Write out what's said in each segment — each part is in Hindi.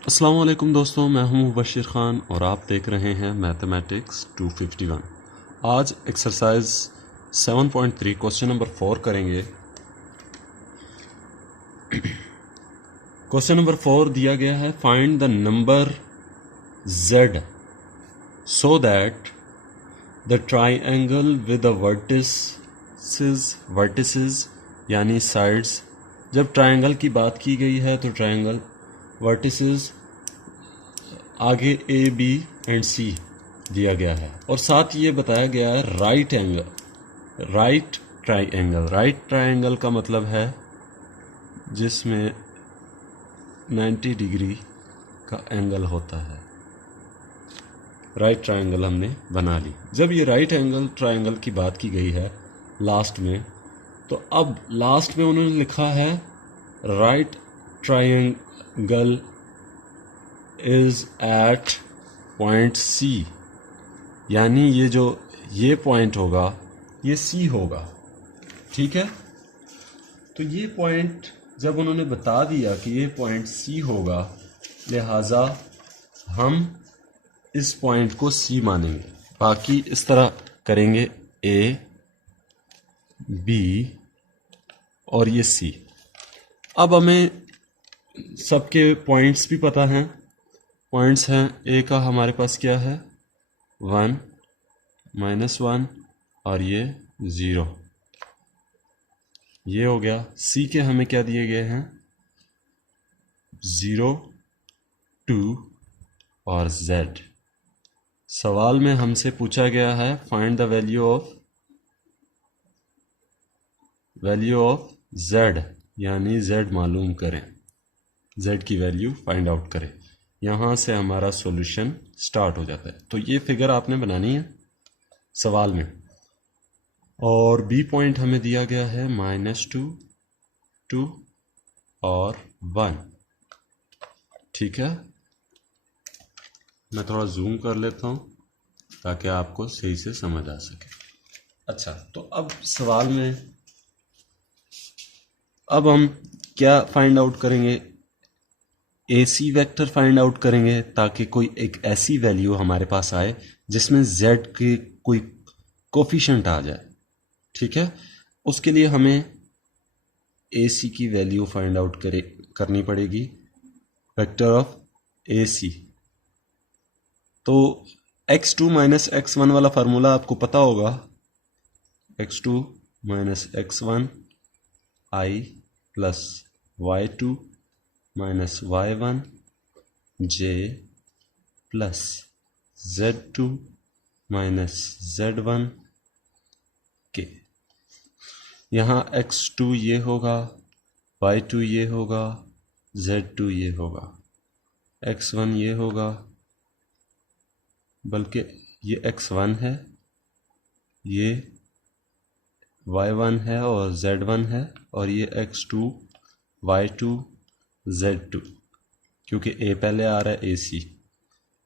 अस्सलाम वालेकुम दोस्तों, मैं हूं मुबशिर ख़ान और आप देख रहे हैं मैथमेटिक्स 251। आज एक्सरसाइज 7.3 क्वेश्चन नंबर 4 करेंगे। क्वेश्चन नंबर 4 दिया गया है, find the number z so that the triangle with the vertices यानी साइड्स। जब ट्राइंगल की बात की गई है तो ट्राइंगल वर्टिसेस आगे ए बी एंड सी दिया गया है और साथ ये बताया गया है राइट ट्राइंगल का मतलब है जिसमें 90 डिग्री का एंगल होता है। राइट ट्राइंगल हमने बना ली। जब ये राइट एंगल ट्राइंगल की बात की गई है लास्ट में, तो अब लास्ट में उन्होंने लिखा है right triangle is at point C, यानी ये पॉइंट होगा ये सी होगा। ठीक है, तो ये पॉइंट जब उन्होंने बता दिया कि ये पॉइंट सी होगा, लिहाजा हम इस पॉइंट को सी मानेंगे। बाकी इस तरह करेंगे ए बी और ये सी। अब हमें सबके पॉइंट्स भी पता हैं। पॉइंट्स हैं, ए का हमारे पास क्या है 1 -1 और ये 0, ये हो गया। सी के हमें क्या दिए गए हैं 0 2 और z। सवाल में हमसे पूछा गया है find the value of z, यानी z मालूम करें, z की वैल्यू फाइंड आउट करें। यहाँ से हमारा सॉल्यूशन स्टार्ट हो जाता है। तो ये फिगर आपने बनानी है सवाल में, और बी पॉइंट हमें दिया गया है -2 2 और 1। ठीक है, मैं थोड़ा जूम कर लेता हूँ ताकि आपको सही से समझ आ सके। अच्छा, तो अब सवाल में अब हम क्या फाइंड आउट करेंगे, AC वेक्टर फाइंड आउट करेंगे ताकि कोई एक ऐसी वैल्यू हमारे पास आए जिसमें z के कोई कोफिशिएंट आ जाए। ठीक है, उसके लिए हमें AC की वैल्यू फाइंड आउट करनी पड़ेगी, वेक्टर ऑफ AC। तो x2 - x1 वाला फार्मूला आपको पता होगा, x2 - x1 i plus y2 -y1 j plus z2 -z1 के। यहाँ x2 ये होगा, y2 ये होगा, z2 ये होगा, x1 ये होगा, बल्कि ये x1 है, ये y1 है और z1 है, और ये x2 y2 z2, क्योंकि a पहले आ रहा है AC,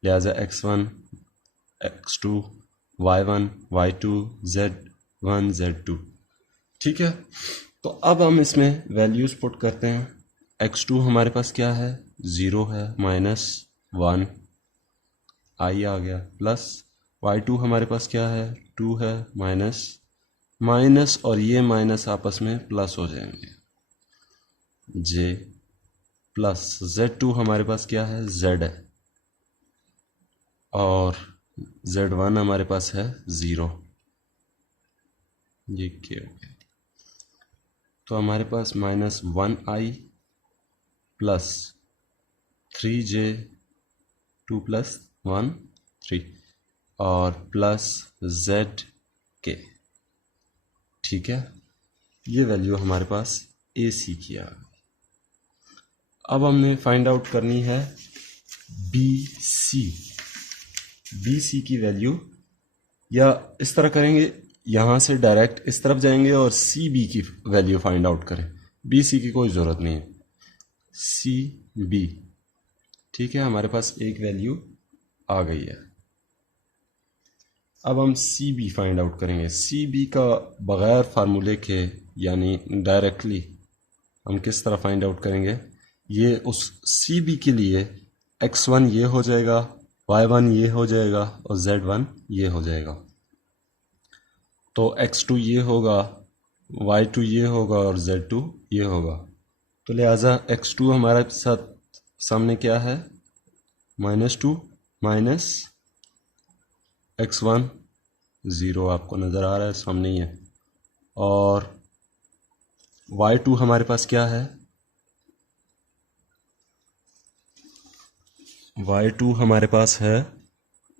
लिहाजा x1 x2 y1 y2 z1 z2। ठीक है, तो अब हम इसमें वैल्यूज पुट करते हैं। x2 हमारे पास क्या है 0 है, -1 i आ गया, प्लस y2 हमारे पास क्या है 2 है, माइनस और ये माइनस आपस में प्लस हो जाएंगे, j प्लस z2 हमारे पास क्या है z है, और z1 हमारे पास है 0। ये क्या हो गया, तो हमारे पास -1i प्लस 3j 2 + 1 3 और प्लस z के। ठीक है, ये वैल्यू हमारे पास AC की आ गई। अब हमने फाइंड आउट करनी है BC की वैल्यू, या इस तरह करेंगे, यहाँ से डायरेक्ट इस तरफ जाएंगे और CB की वैल्यू फाइंड आउट करें। BC की कोई ज़रूरत नहीं है, CB। ठीक है, हमारे पास एक वैल्यू आ गई है। अब हम CB फाइंड आउट करेंगे। CB का बग़ैर फार्मूले के, यानी डायरेक्टली हम किस तरह फाइंड आउट करेंगे, ये उस CB के लिए x1 ये हो जाएगा, y1 ये हो जाएगा और z1 ये हो जाएगा। तो x2 ये होगा, y2 ये होगा और z2 ये होगा। तो लिहाजा x2 हमारे साथ सामने क्या है, -2 माइनस x1, 0 आपको नज़र आ रहा है, सामने ही है। और y2 हमारे पास क्या है, y2 हमारे पास है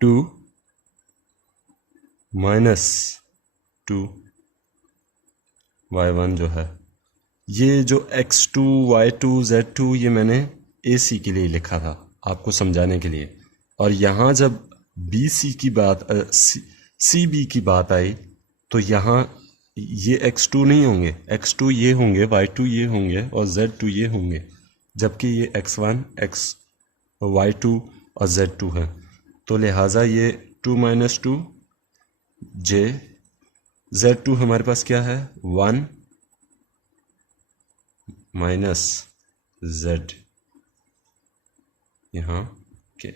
2 माइनस 2 y1 जो है। ये जो x2 y2 z2 ये मैंने AC के लिए लिखा था आपको समझाने के लिए। और यहाँ जब BC की बात CB की बात आई तो यहाँ ये x2 नहीं होंगे, x2 ये होंगे, y2 ये होंगे और z2 ये होंगे, जबकि ये x1 y2 और z2 है। तो लिहाजा ये 2 माइनस 2 j, z2 हमारे पास क्या है, 1 माइनस z यहाँ के,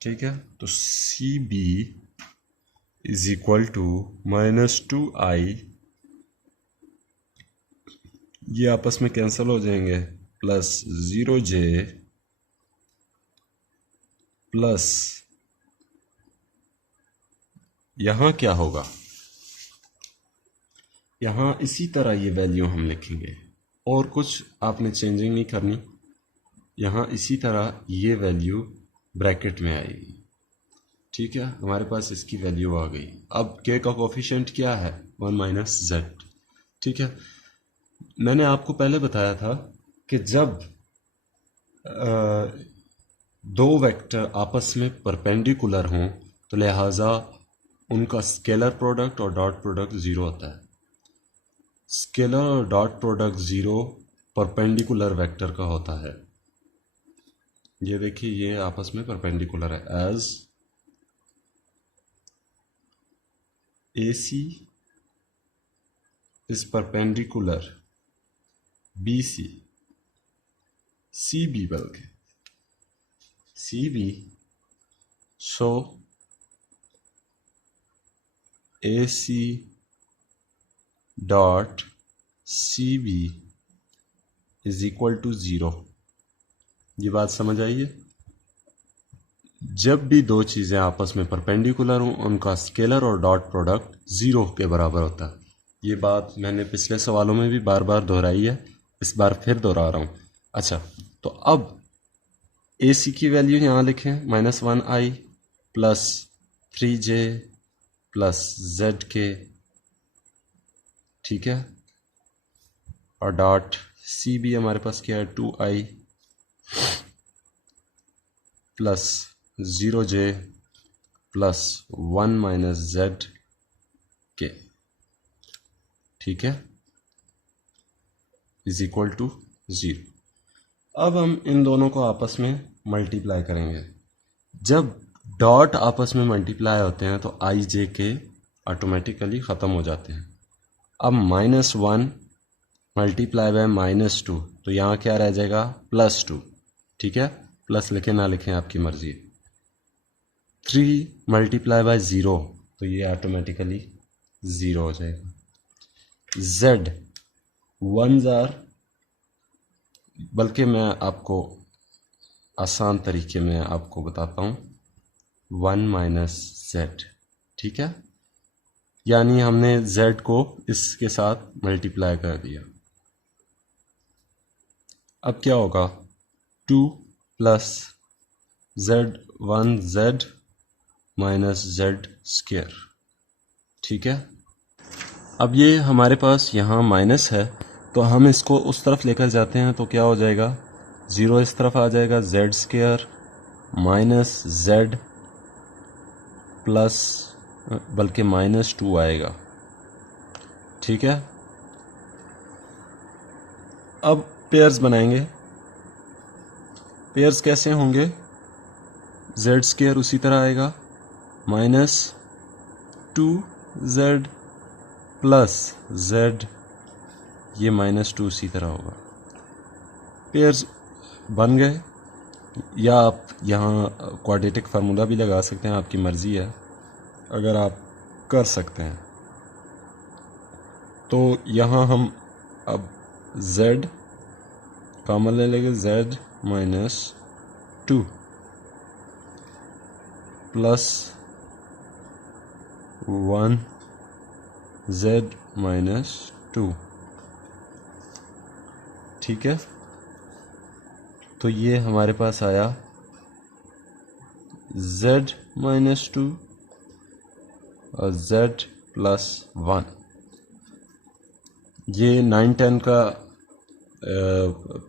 ठीक है। तो CB is equal to -2i, ये आपस में कैंसिल हो जाएंगे, प्लस 0j प्लस यहाँ क्या होगा, यहाँ इसी तरह ये वैल्यू हम लिखेंगे और कुछ आपने चेंजिंग नहीं करनी। यहाँ इसी तरह ये वैल्यू ब्रैकेट में आएगी, ठीक है। हमारे पास इसकी वैल्यू आ गई। अब k का कोफिशिएंट क्या है, 1 माइनस z, ठीक है। मैंने आपको पहले बताया था कि जब दो वेक्टर आपस में परपेंडिकुलर हों तो लिहाजा उनका स्केलर प्रोडक्ट और डॉट प्रोडक्ट ज़ीरो होता है। स्केलर और dot product zero perpendicular vector का होता है। ये देखिए, ये आपस में परपेंडिकुलर है। As AC is perpendicular BC, CB बल्कि CB, so AC dot CB is equal to 0। ये बात समझ आई है। जब भी दो चीज़ें आपस में परपेंडिकुलर हों उनका स्केलर और डॉट प्रोडक्ट 0 के बराबर होता है। ये बात मैंने पिछले सवालों में भी बार बार दोहराई है, इस बार फिर दोहरा रहा हूँ। अच्छा, तो अब AC की वैल्यू यहाँ लिखें, -1i plus 3j plus zk, ठीक है। और डॉट CB हमारे पास क्या है, 2i plus 0j plus 1 minus zk, ठीक है, इज इक्वल टू 0। अब हम इन दोनों को आपस में मल्टीप्लाई करेंगे। जब डॉट आपस में मल्टीप्लाई होते हैं तो i j k ऑटोमेटिकली ख़त्म हो जाते हैं। अब -1 मल्टीप्लाई बाय -2, तो यहाँ क्या रह जाएगा, +2, ठीक है। प्लस लिखें ना लिखें आपकी मर्जी है। 3 मल्टीप्लाई बाय 0, तो ये ऑटोमेटिकली 0 हो जाएगा। z 1s आर, बल्कि मैं आपको आसान तरीके में आपको बताता हूँ, 1 माइनस z, ठीक है। यानी हमने z को इसके साथ मल्टीप्लाई कर दिया। अब क्या होगा, 2 plus z1z minus z square, ठीक है। अब ये हमारे पास यहाँ माइनस है तो हम इसको उस तरफ लेकर जाते हैं तो क्या हो जाएगा, 0 इस तरफ आ जाएगा, z square minus z plus, बल्कि -2 आएगा, ठीक है। अब पेयर्स बनाएंगे। पेयर्स कैसे होंगे, z स्क्वायर उसी तरह आएगा, -2z प्लस z, ये -2 उसी तरह होगा। पेयर्स बन गए। या आप यहाँ क्वाड्रेटिक फार्मूला भी लगा सकते हैं, आपकी मर्ज़ी है अगर आप कर सकते हैं। तो यहाँ हम अब z कॉमन ले लेंगे, z minus 2 plus 1 z minus 2, ठीक है। तो ये हमारे पास आया z माइनस 2 और z प्लस 1। ये 9-10 का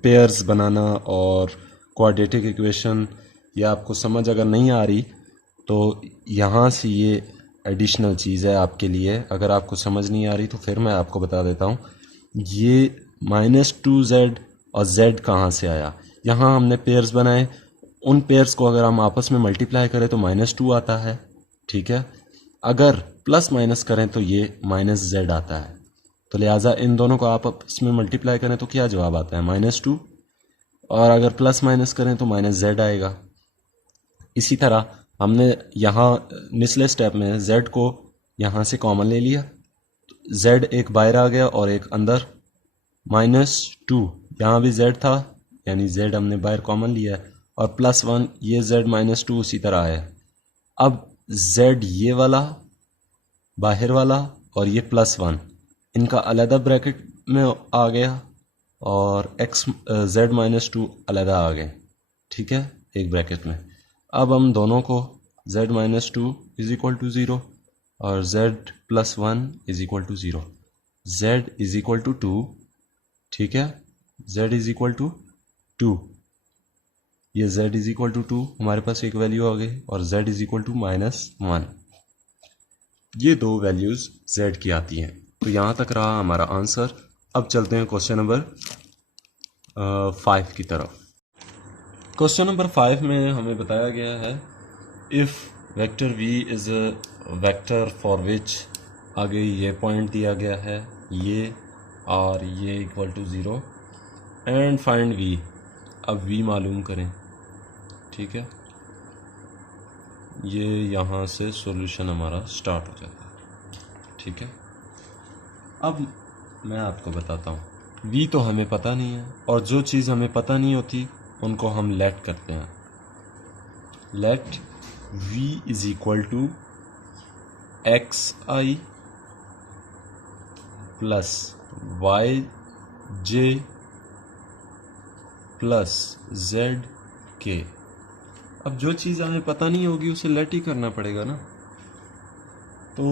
पेयर्स बनाना और क्वाड्रेटिक इक्वेशन, या आपको समझ अगर नहीं आ रही तो यहाँ से ये एडिशनल चीज़ है आपके लिए। अगर आपको समझ नहीं आ रही तो फिर मैं आपको बता देता हूँ। ये -2z और z कहाँ से आया। यहाँ हमने पेयर्स बनाए, उन पेयर्स को अगर हम आपस में मल्टीप्लाई करें तो -2 आता है, ठीक है। अगर प्लस माइनस करें तो ये -z आता है। तो लिहाजा इन दोनों को आप इसमें मल्टीप्लाई करें तो क्या जवाब आता है, -2। और अगर प्लस माइनस करें तो -z आएगा। इसी तरह हमने यहाँ निचले स्टेप में z को यहाँ से कॉमन ले लिया, z एक बाहर आ गया और एक अंदर, -2 यहाँ भी z था, यानी z हमने बाहर कॉमन लिया, और +1 ये z -2 उसी तरह है। अब z ये वाला बाहर वाला और ये +1 इनका अलग ब्रैकेट में आ गया, और z -2 अलग आ गए, ठीक है, एक ब्रैकेट में। अब हम दोनों को z -2 = 0 और z +1 = 0, z = 2, ठीक है, z = 2, ये z = 2 हमारे पास एक वैल्यू आ गई, और z = -1। ये दो वैल्यूज़ z की आती हैं। तो यहाँ तक रहा हमारा आंसर। अब चलते हैं क्वेश्चन नंबर 5 की तरफ। क्वेश्चन नंबर 5 में हमें बताया गया है if vector v is a vector for which, आगे ये पॉइंट दिया गया है ये, और ये = 0, एंड फाइंड v। अब v मालूम करें, ठीक है। ये यहाँ से सॉल्यूशन हमारा स्टार्ट हो जाता है, ठीक है। अब मैं आपको बताता हूँ, v तो हमें पता नहीं है, और जो चीज़ हमें पता नहीं होती उनको हम लेट करते हैं। Let v = xi plus yj plus zk। अब जो चीज़ हमें पता नहीं होगी उसे लेट ही करना पड़ेगा ना। तो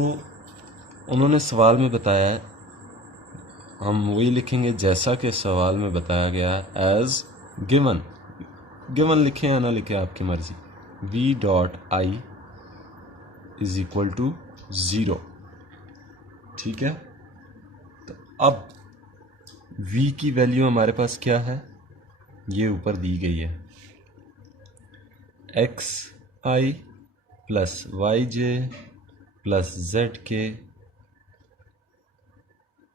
उन्होंने सवाल में बताया है, हम वही लिखेंगे जैसा कि सवाल में बताया गया है, एज गिवन। गिवन लिखें या ना लिखें आपकी मर्जी। v.i = 0, ठीक है। तो अब v की वैल्यू हमारे पास क्या है, ये ऊपर दी गई है, xi plus yj plus zk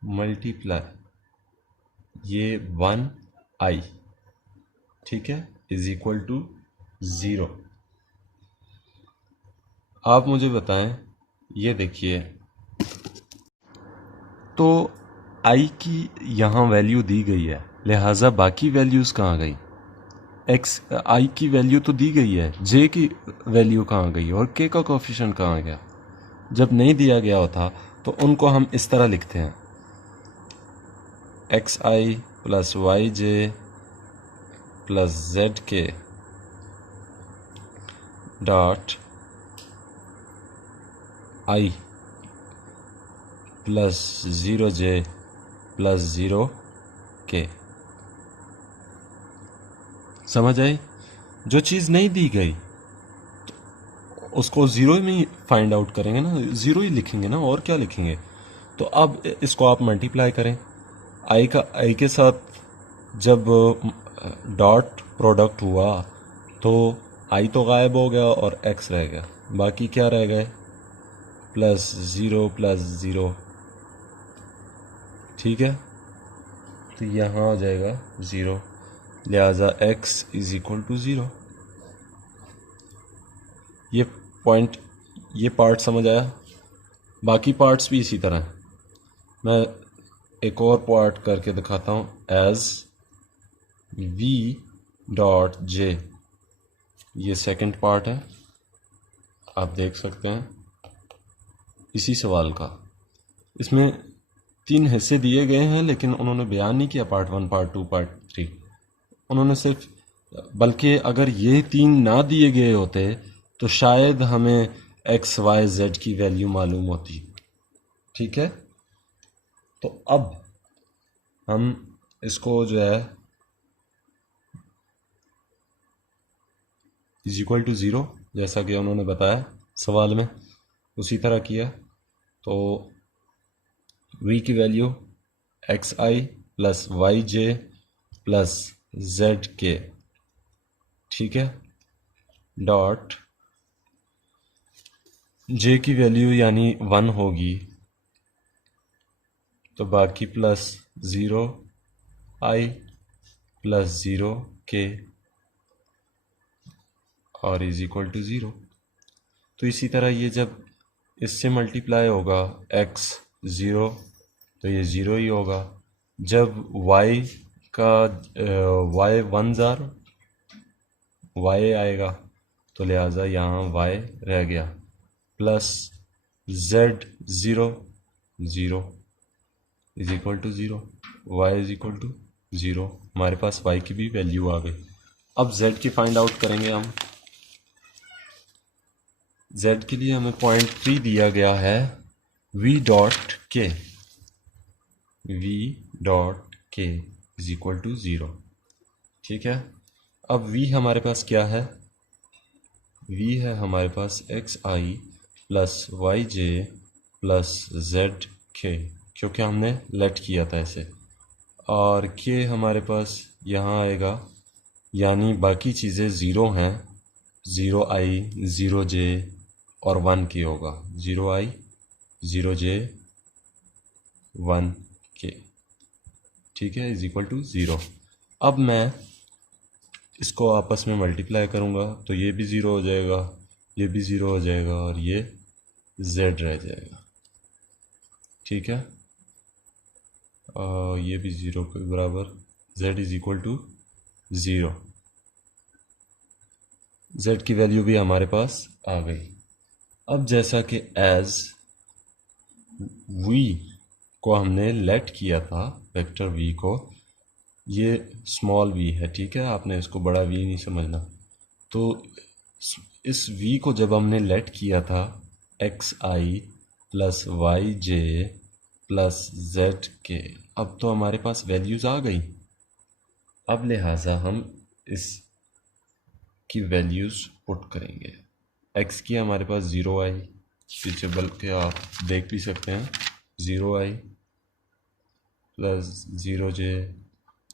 multiply ये 1i, ठीक है, = 0। आप मुझे बताएं, ये देखिए, तो i की यहाँ वैल्यू दी गई है, लिहाजा बाकी वैल्यूज़ कहाँ गई। i की वैल्यू तो दी गई है, j की वैल्यू कहाँ गई, और k का कोफिशिएंट कहाँ गया। जब नहीं दिया गया होता तो उनको हम इस तरह लिखते हैं, xi plus yj plus zk dot i plus 0j plus 0k। समझ आई। जो चीज़ नहीं दी गई तो उसको ज़ीरो में फाइंड आउट करेंगे ना, ज़ीरो ही लिखेंगे ना, और क्या लिखेंगे। तो अब इसको आप मल्टीप्लाई करें आई के साथ। जब डॉट प्रोडक्ट हुआ तो आई तो गायब हो गया और एक्स रह गया, बाकी क्या रह गए, प्लस 0, ठीक है। तो यहाँ हो जाएगा 0, लिहाजा x = 0। ये पॉइंट, ये पार्ट समझ आया। बाकी पार्ट्स भी इसी तरह हैं। मैं एक और पार्ट करके दिखाता हूँ। एज वी डॉट जे, ये सेकंड पार्ट है, आप देख सकते हैं इसी सवाल का। इसमें 3 हिस्से दिए गए हैं, लेकिन उन्होंने बयान नहीं किया पार्ट 1, पार्ट 2, पार्ट 3। उन्होंने सिर्फ, बल्कि अगर ये 3 ना दिए गए होते तो शायद हमें एक्स वाई जेड की वैल्यू मालूम होती। ठीक है, तो अब हम इसको जो है इज इक्वल टू ज़ीरो, जैसा कि उन्होंने बताया सवाल में, उसी तरह किया। तो v की वैल्यू एक्स आई प्लस वाई जे प्लस जेड के, ठीक है, डॉट जे की वैल्यू यानी 1 होगी, तो बाकी प्लस 0 आई प्लस 0 के और इज इक्वल टू 0। तो इसी तरह ये जब इससे मल्टीप्लाई होगा x 0, तो ये 0 ही होगा। जब y का y 1 ज़ार y आएगा, तो लिहाजा यहाँ y रह गया, plus z 0 0 is equal to 0, y is equal to 0। हमारे पास y की भी वैल्यू आ गई। अब z की फाइंड आउट करेंगे हम। z के लिए हमें पॉइंट 3 दिया गया है, v डॉट के, v डॉट के इज इक्वल टू 0। ठीक है, अब v हमारे पास क्या है? v है हमारे पास एक्स आई प्लस वाई जे प्लस जेड के, क्योंकि हमने लेट किया था इसे, और के हमारे पास यहाँ आएगा, यानी बाकी चीज़ें ज़ीरो हैं, 0 आई 0 जे और 1 के होगा, 0 आई 0 जे 1 के, ठीक है, इज इक्वल टू 0। अब मैं इसको आपस में मल्टीप्लाई करूँगा तो ये भी 0 हो जाएगा, ये भी 0 हो जाएगा और ये z रह जाएगा। ठीक है, ये भी 0 के बराबर, z is equal to 0। z की वैल्यू भी हमारे पास आ गई। अब जैसा कि एज v को हमने लेट किया था, वेक्टर v को, ये स्मॉल v है, ठीक है, आपने इसको बड़ा v नहीं समझना। तो इस v को जब हमने लेट किया था एक्स आई प्लस वाई जे प्लस जेड के, अब तो हमारे पास वैल्यूज़ आ गई। अब लिहाजा हम इस की वैल्यूज़ पुट करेंगे। एक्स की हमारे पास 0 आई, पीछे बल्कि आप देख भी सकते हैं, 0 i plus 0 j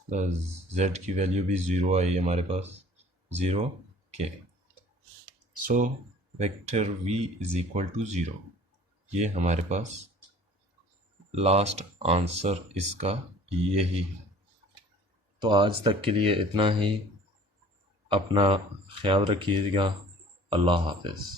plus z की वैल्यू भी 0 आई हमारे पास, 0 के। So vector v is equal to 0। ये हमारे पास लास्ट आंसर इसका यही है। तो आज तक के लिए इतना ही। अपना ख्याल रखिएगा। अल्लाह हाफ़िज़।